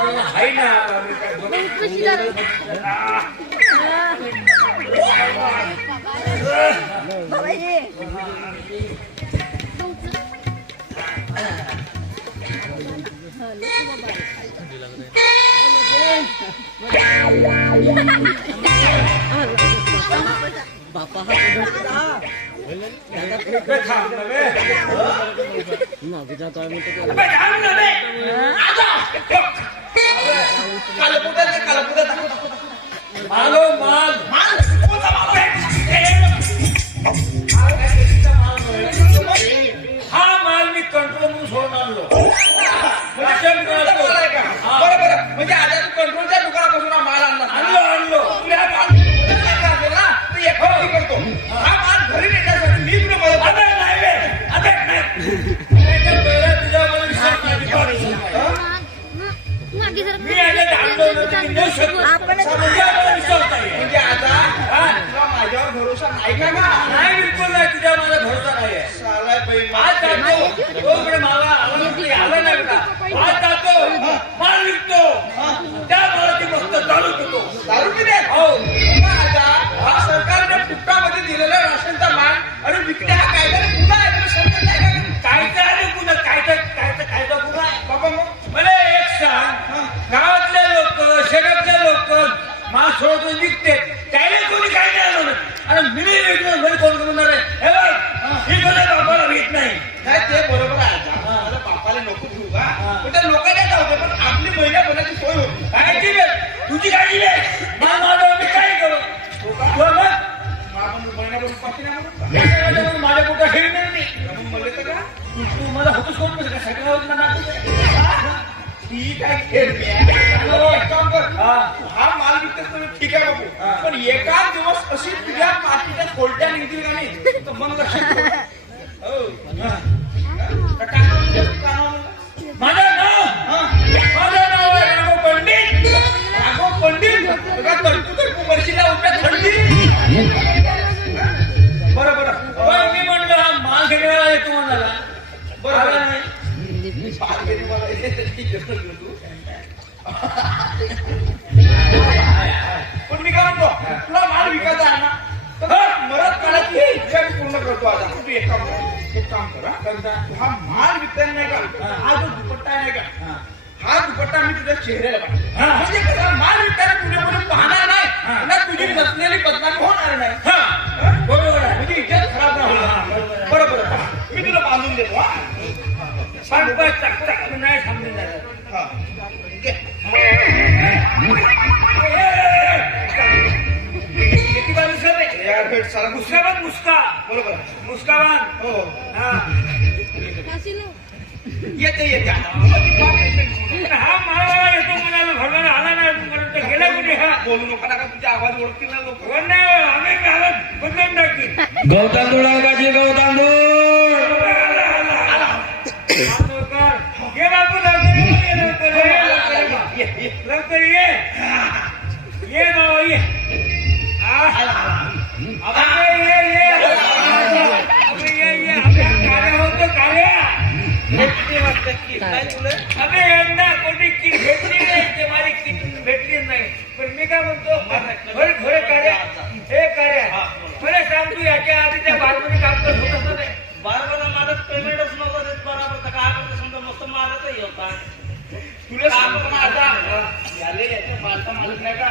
हाय ना बापा हा माल मी कंट्रोल सोडून आणलो म्हणजे आता तू कंट्रोलच्या दुकानापासून माल आणला आणलो करतो हा माल घरी नेण्यासाठी मी तुला मदत मी म्हणजे आता तुला माझ्यावर भरोसा नाही का नाही बिलकुल नाही तुझ्या माझा भरोसा नाही आहे साला बाई आज जातो तोकडे मला आला नाही का आज जातो माल विकतो त्या मालाची मस्त दारू पितो दारू पिते हो आता हा सरकारने फुटकामध्ये दिलेला राशनचा माल आणि विकणे हा कायद्याने गुन्हा आहे तुला समजत नाही का कायदा आणि गुन्हा कायदा गुन्हा आहे बाबा मग मला एक सांग गावातले लोक शहरातले लोक माल सोडून विकते त्याने कोणी काय नाही आणलं आणि मिनी मध्ये कोण म्हणणार आहे हे बघ ही कोणी बापाला घेत नाही नाही ते बरोबर आहे आता मला बापाला नको घेऊ का पण त्या लोकांना जाऊ दे पण आपली महिन्याभराची सोय होती काळजी घे तुझी काळजी घे माझं मी काय करू आपण महिन्याभर उपाशी नाही म्हणत माझ्या कुठं हे नाही मग म्हणले तर का तू मला होतच कोण कसं काय सगळं होत ना ठीक आहे खेळ एक काम कर हा माल विकत तुम्ही ठीक आहे बाबू पण एका दिवस अशी तुझ्या पाठीच्या खोलट्या निघतील का नाही तर मग लक्षात ठेव. हो तर काय माझं नाव आहे राघव पंडित राघव पंडित तुला तडकू तडकू वर्षीला उभ्या थंडी बरं बरं पण मी म्हणलं हा माल घेण्याला येतो म्हणाला बरं नाही पालघरी मला पण मी काय म्हणतो तुला माल विकायचा आहे ना तर मरत काढायची इच्छा मी पूर्ण करतो आता तू एक काम कर हा माल विकताना नाही का हा जो दुपट्टा आहे का हा दुपट्टा मी तुझ्या चेहऱ्याला पाहिजे म्हणजे कसं माल विकताना तुझे कोणी पाहणार नाही ना तुझी नसलेली बदनामी होणार नाही बरोबर आहे म्हणजे इज्जत खराब नाही होणार बरोबर मी तुला बांधून देतो हा नाही समजून जायचं हा घे. किती बाजू सर यार भेट सारा मुस्काबान मुस्का बरोबर मुस्काबान हो हा येते येते हा मला येतो म्हणाला भरवायला आला नाही म्हणून गेला कुठे हा बोलू नका नका तुझ्या आवाज ओळखतील ना लोक नाही आम्ही आवाज बदलून टाकी गौतांदूळ काजी गौतांदूळ ये बापू लवकर लवकर ये बाबा ये कार्य होतो कार्य अबे यंदा कोणी किट भेटली नाही ते माझी किट भेटली नाही पण मी काय म्हणतो घरे कार्य हे कार्य मला सांग तू याच्या आधीच्या बाजूने काम करत होतस ना ते बारबाला मला पेमेंटच नको देत बरोबर तर काय करतो समजा मस्त मारतही होता तुला सांगतो ना आता झाले याच्या बालता मालक नाही का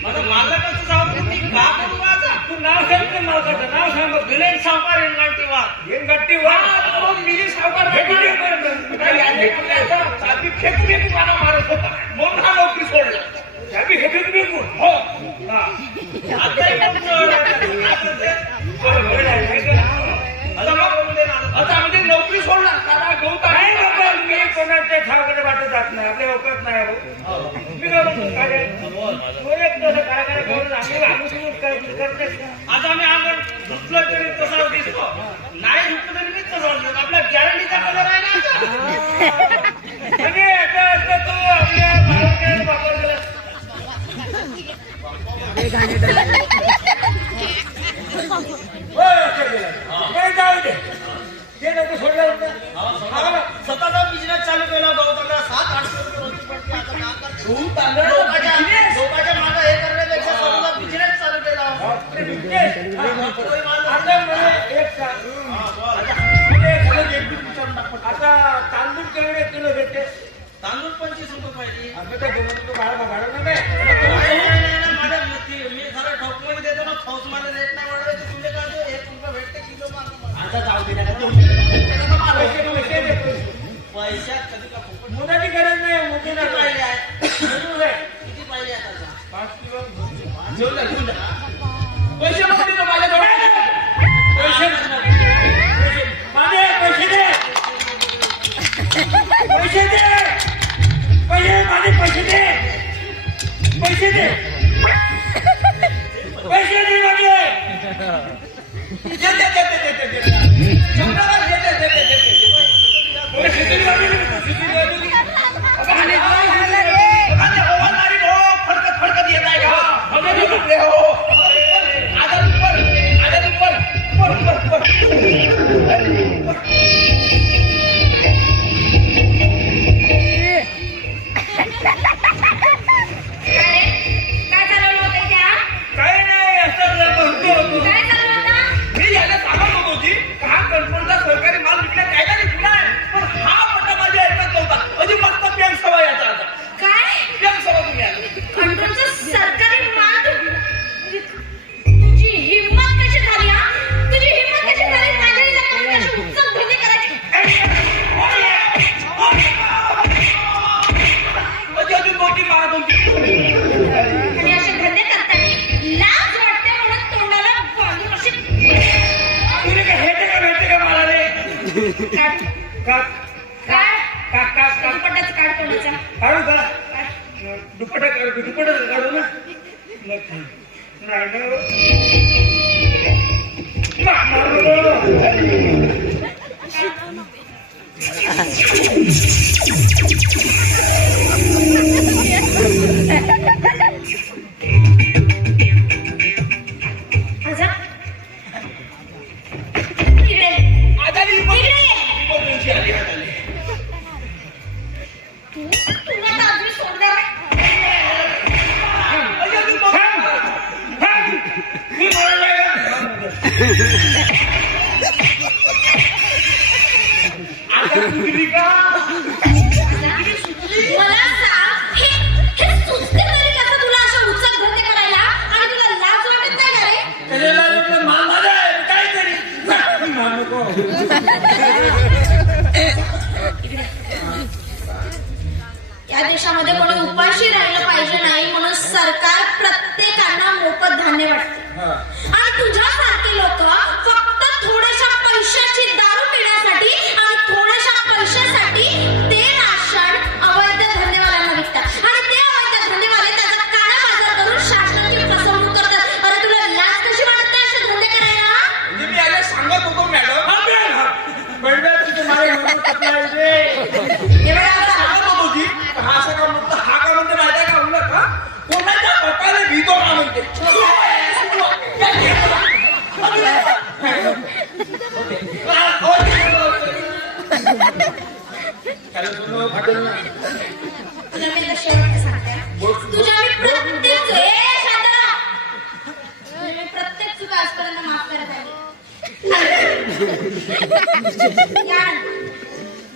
माझा मालकाचं जाऊ दे मी का करू माझा तू नाव सांग ना मालकाचं नाव सांग विलेन सावकार एनगांटी वा गट्टी वा मिली सावकार चाबी फेकून तू मला मारत होता म्हणून हा नोकरी सोडला चाबी फेकून फेकून हो आता म्हणजे नोकरी सोडला कारण गौत नाही बाबा मी कोणाच्या ठावकडे वाटत जात नाही आपल्या ओळखत नाही मी काय म्हणतो काय आता आम्ही अंगण धुतलं तरी तसा दिसतो नाही धुतलं तरी मी तसा दिसतो आपल्या गॅरंटीचा कलर आहे ना आणि आता तो आपल्या महाराष्ट्रात वापरलेला जाऊ दे ते नको सोडलं होतं कमी किलो देते तांदूळ 25 रुपये पाहिजे. आम्ही काय गमत तू भाडा भाडा नाही मॅडम मी खरं ठोकमध्ये देतो ना, ठोस मला रेट नाही वाढवायचे. तुमचे काय देऊ? 1 रुपया भेटते किलो मागं. आता जाऊ दे ना पैसे देतो पैशात कधी का फुकट मुलाची गरज नाही मोठी नाही पाहिजे आहे. पाहिजे किती पाहिजे आता? 5 किलो घेऊन जा, घेऊन जा. पैसे नको देतो माझ्याजवळ. पैसे माझे पैसे दे पैसे दे पैसे माझे पैसे दे पैसे दे पैसे दे माझे देते. शंभराला देते. पैसे दे माझे फडकत येत आहे का? हो. आधार ऊपर. वर. काय चालवलं होतं त्या? काय नाही असं म्हणतो होतो काय चालवलं होतं? मी याला सांगत होतो की हा कंट्रोलचा सरकारी माल विकण्यात कायदा नाही गुन्हा आहे. पण हा पट्टा माझ्या ऐकत नव्हता. अजी मस्त पॅन सभा याचा आता. काय? पॅन सभा तुम्ही आला. कंट्रोलचा सरकारी माल तुझी हिंमत कशी झाली हा? तुझी हिंमत कशी झाली माझ्या इलाक्यात अशी उचल धंदे करायची? अजी अजून मोठी मार तुमची. आणि असे धंदे करताना लाज वाटते म्हणून तोंडाला बांधून अशी तुला काय हे भेटते का मला रे काढ. का काय? का का का दुपट्ट्याचं काढ तोंडाचा. काढू का काढ. दुपट्टा काढू ना नाही आजा. इकडे. आजारी इकडे. इमर्जन्सी आली हाताला. तुला तर अजून सोडणार नाही. अजी अजून मोठी. मी मला आता सुधरी का? मला सांग हे सुचते तरी कसं तुला असं उचक धंदे करायला आणि तुला लाज वाटत नाही का रे? त्याला म्हटलं माल माझा आहे काय तरी नको या देशामध्ये कोणी उपाशी राहिलं पाहिजे नाही म्हणून सरकार प्रत्येकांना मोफत धान्य वाटते. आणि तुझ्यासारखे लोक फक्त थोड्याशा पैशाची दारू पिण्यासाठी आणि थोड्याशा पैशासाठी ते राशन अवैध धंदेवाल्यांना विकतात. आणि ते अवैध धंदेवाले त्याचा काळा बाजार करून शासनाची फसवणूक करतात. अरे तुला लाज कशी वाटत नाही असे धंदे करायला? म्हणजे मी याला सांगत होतो मॅडम. पडलं तुझं माझ्या घरावर कपडा रे हे बघा, याला सांगत होतो की हा असं का म्हणतो, हा का म्हणतो माहिती आहे का? उलट का कोणाच्या बापाला भीतो का म्हणते. तुला मी आता शेवटचं सांगते. तुझ्या मी प्रत्येक शांत राहा. तुझ्या मी प्रत्येक चूक आजपर्यंत माफ करत आहे.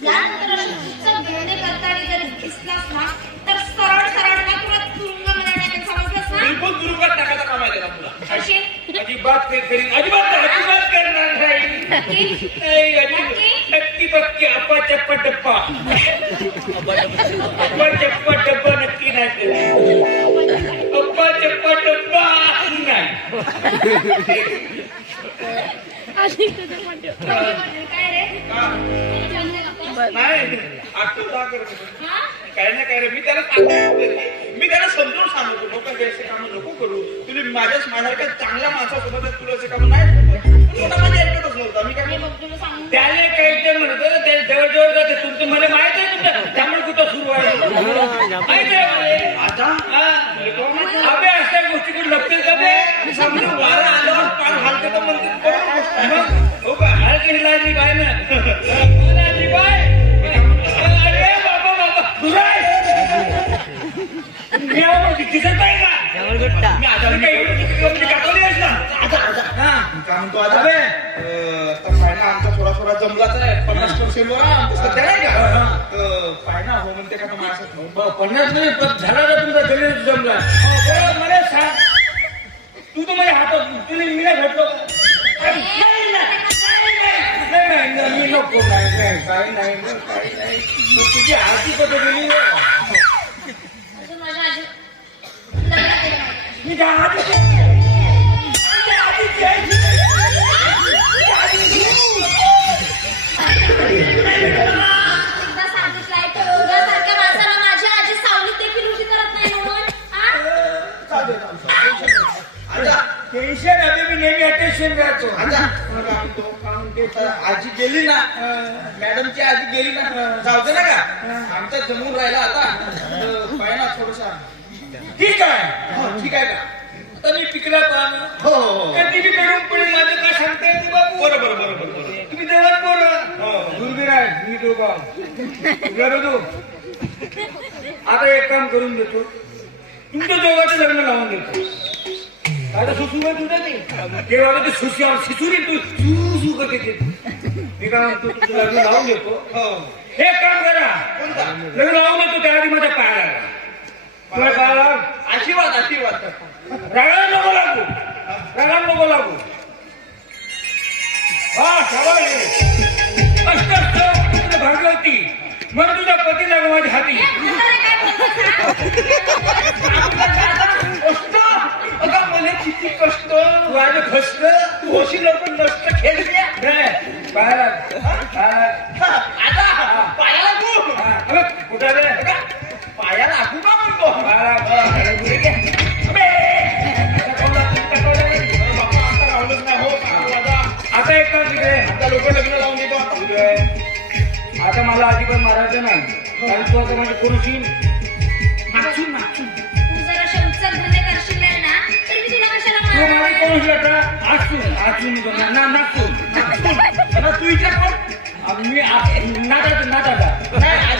यानंतर अशी चूक धंदे करताना जरी दिसलास ना तर सरळ सरळ ना तुला तुरुंगामध्ये टाकेल, समजलंस ना? बिलकुल दुरुपयोग टाकायचा काम आहे त्याला तुला. कशी? अजिबात अजिबात करणार नाही नक्की? नाही, नक्की पक्की अप्पा चप्पा डप्पा अप्पा चप्पा डब्बा नक्की नाही करणार. अप्पा चप्पा डब्बा नाही काय रे? धंदे करतोस? नाही आठवण का करत होतो. हा? काय नाही काय रे, मी त्याला सांगतो, मी त्याला समजून सांगतो लोक असे कामं नको करू. तुम्ही माझ्याच माझ्यासारख्या चांगल्या माणसासोबत तुम्ही असे कामं नाही करत. पण माझ्या ऐकतच नव्हता. मी काय मी बघ तुला सांगू. त्याने काही ते म्हणतो ना ते जवळजवळ जाते तुमचं मला माहित आहे तुमचं त्यामुळे कुठं सुरू आहे माहित आहे मला. आता अबे अशा गोष्टीकडे लक्ष का बे समजून वारं आल्यावर पान हालते तर म्हणते बरोबर गोष्ट आहे. मग हो का हलकी लाजली बाय ना लाजली बाय अरे बाबा बाबा दुराय मी आवडती दिसत आहे का मी आता काही एवढी टाकली आहेस ना काय म्हणतो आता तर पाहिला आमचा सोळा जमलाच आहे. 50 सध्या नाही हा, का हा. पाहिना हो म्हणते का माझ्यासाठी 50 नाही पण झाला ना तुमचा गणित जमला बरं, मला सांग तू तर माझ्या हातात तुला मी नाही भेटलो नाही, मी नको नाही काही नाही काही नाही तुझी हाती कधी गेली अजून माझ्या आजी लग्न केलं नाही. मी त्या हाती एकदा सांगितलंय तर तुझ्यासारख्या माणसाला माझी आजी सावलीत देखील उभी करत नाही म्हणून हा? टेन्शन आले मी नेहमी अटेन्शन राहतो आजी गेली ना मॅडमची आजी गेली ना जाऊ दे ना का आमचा जमून राहिला आता पाहिना थोडसा ठीक आहे ठीक आहे का आता मी पिकला पाहणं हो हो कधी बी कडून पुढे माझं काय सांगता येते बाबू बरोबर तुम्ही देवात बोल दुर्बीर आहे मी दोघा आता एक काम करून देतो तुमच्या दोघांचं लग्न लावून देतो आता सुसू आहे तुझं नाही केव्हा ते शिसुरी तू सू करते ते. मी काय म्हणतो तुझं लग्न लावून देतो हे काम करा लग्न लावून देतो त्याआधी माझ्या पायाला तुला पायाला आशीर्वाद रागाला नको लागू हा शाबास अष्ट भाग्यवती म्हणून तुझ्या पती लागू माझ्या हाती मला किती कष्ट तू आज खसत तू अशी लवकर नष्ट खेळते पायाला आता पायाला तू कुठं रे पायाला आखू का म्हणतो आता राहूनच नाही हो आता एक काम तिकडे आता लोक लग्न लावून देतो आता मला अजिबात मारायचं नाही कारण तू आता माझी पुरुषी नाचून तू जर अशा उचल धंदे करशील नाही ना तर मी तुला कशाला तू मारणार? माझी पुरुष आता आचून नाचून तू विचार कर मी नाचायचं नाही आता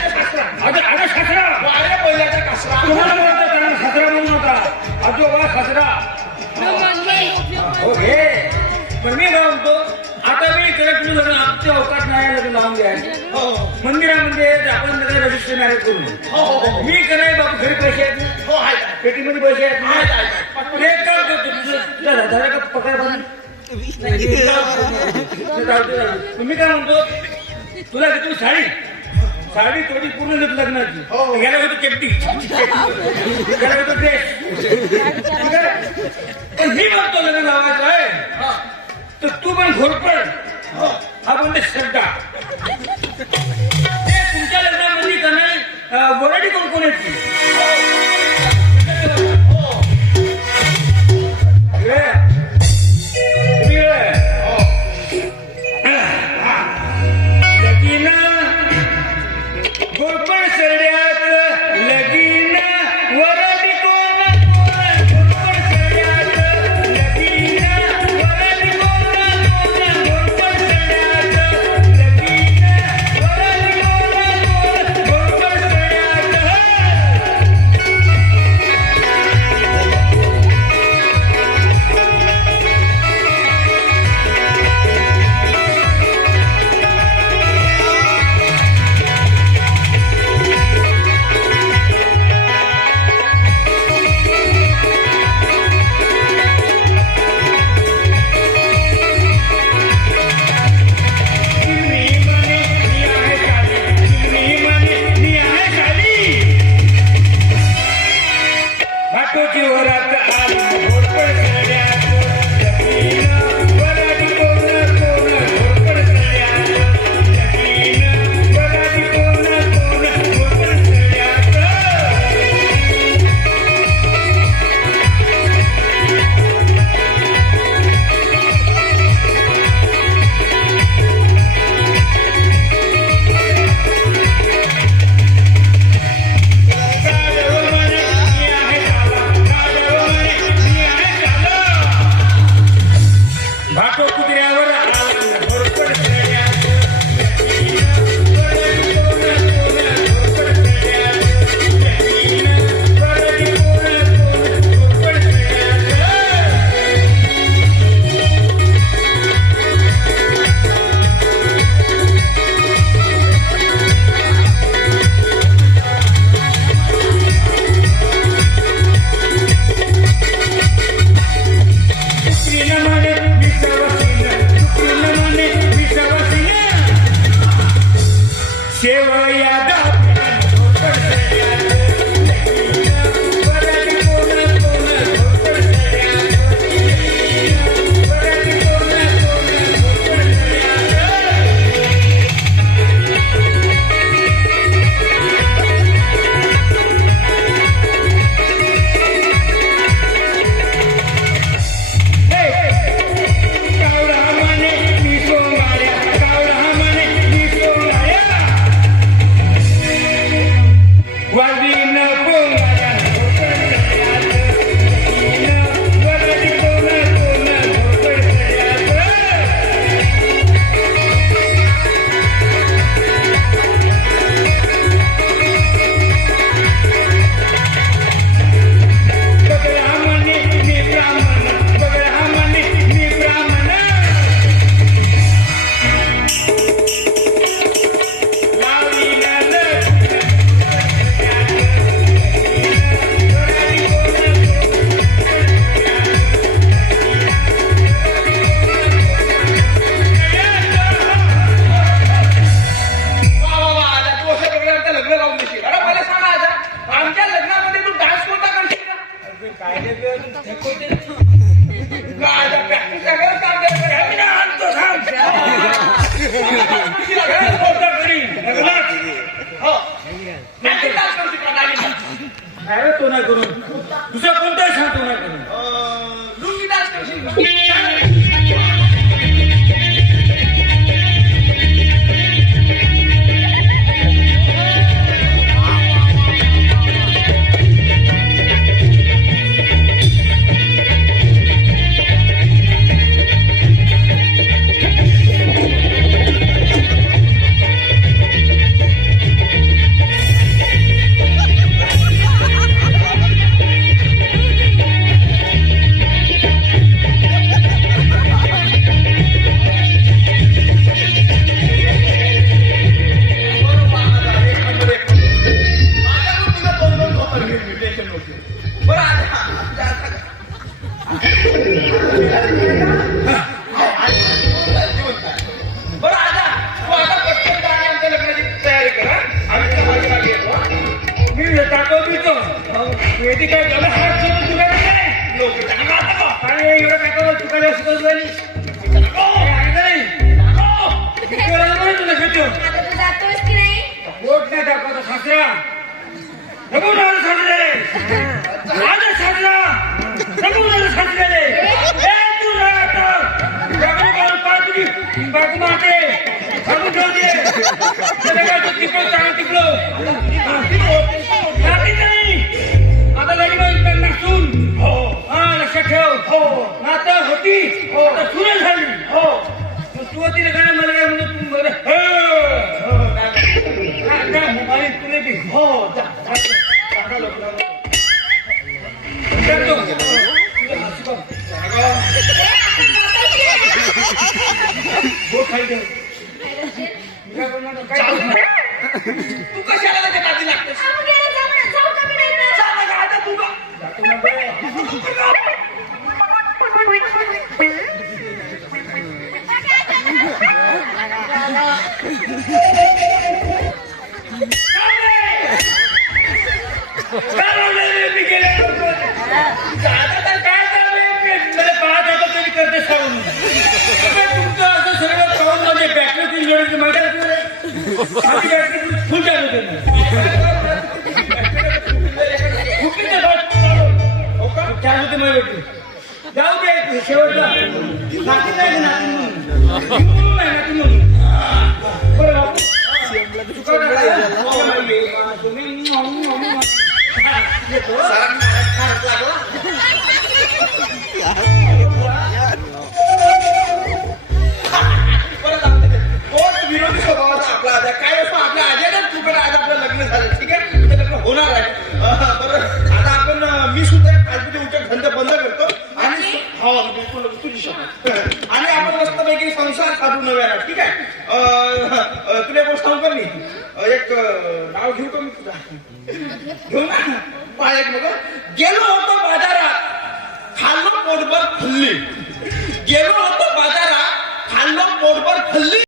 सासरा आता सासरा वाऱ्या पहिल्याचा कासरा तुम्हाला म्हणतात त्यांना सासरा म्हणून होता आजोबा सासरा हो घे पण मी काय म्हणतो आता मी इकडे तुम्ही लग्न आमच्या अवकाश नाही लग्न लावून द्यायचं हो मंदिरामध्ये आपण रजिस्टर मॅरेज करू मी कराय बाबू घरी पैसे आहेत ना? हो आहे पेटीमध्ये पैसे आहेत ना? एक काम करतो तुझं झालं का पगार बनून तुम्ही काय म्हणतो तुला घेतो साडी थोडी पूर्ण घेतो लग्नाची घ्यायला होतो केपटी घ्यायला होतो ड्रेस ठीक आहे पण मी म्हणतो लग्न लावायचं आहे तर तू पण घोरपड हा म्हणते श्रद्धा ते तुमच्या लग्नामध्ये का नाही वराडी कोण याची लगीन घोरपड सरड्यात लगीन वराडी कोण घोरपड सरड्यात लगीन वराडी कोण घोरपड सरड्यात लगीन शेवया दाबल्या घोरपडसऱ्या. वराडी कोण घोरपडसऱ्या. वराडी कोण घोरपडसऱ्या. आमच्या लग्नामध्ये तू डान्स कोणता करशील का? काय रे बे, अजून थकवते. गाजा practice सगळं काम करतो. आम्ही ना आणतो थांब. तुझी लग्नात कोणता करी? लग्नात. हो. नाही डान्स करशील का? नाही. काय रे तो नाही करून दुसरा कोणताही सांगतो नाही करून. लुंगी डान्स करशील का? बरं आता तू आता पटकन जा आणि आमच्या लग्नाची तयारी कर हा? आम्ही तुला मागे मागे येतो हा? मी टाकवतो वेदी काय झालं हात सोडून तुला नाही लोक त्यांना आता बघ. काय एवढं काय करू तुला शिकवत नाही तुला खेळतो आता तू जातोस की नाही? बोट नाही दाखवतो सासरा नको झालं सासरे माझं सासरा नको झालं सासरे तू राहतो तुझी बाजू मारते सांगून ठेव दे तिकडं चांगलं तिकडं नाही आता लढी नसून हो हा लक्षात ठेव हो नातं होती हो सुरू झाली हो तू होती ना गाणं मला काय म्हणतो तू बरं मोबाईल तुला बी हो बोट खाली ठेव तू कशाला त्याच्या नादी लागतेस? आपण गेलं जाऊ का मी नाही तर? चालेल का आता तू बघ. जातो ना बरं. काय बोलले मी गेले आता तर काय चाललंय पाहत होतो तरी करते सांगून तुमचं असं सगळं पाहून म्हणजे बॅटरी जोडायचं माहिती आम्ही बॅटरी फुल चालू हो का चालू होते मला भेटते जाऊ दे शेवटला नाती नाही नाती म्हणून नाही नाती म्हणून बरं बापू विरोधी स्वभावाचा आपला आज काय असतो आपल्या आज्यालाच चुकलं आज आपलं लग्न झालं ठीक आहे ते लग्न होणार आहे बरं आता आपण मी सुद्धा फालतूचे उचक धंदे बंद करतो आणि हो बिलकुल तुझी शपथ आणि आपण मस्तपैकी संसार साधू नव्याला ठीक आहे तुला एक गोष्ट सांगू का मी एक नाव घेऊ का मी तुझा घेऊ ना पाय एक बघ गेलो होतो बाजारात खाल्लो पोटभर फुल्ली गेलो होतो बाजारात खाल्लो पोटभर फुल्ली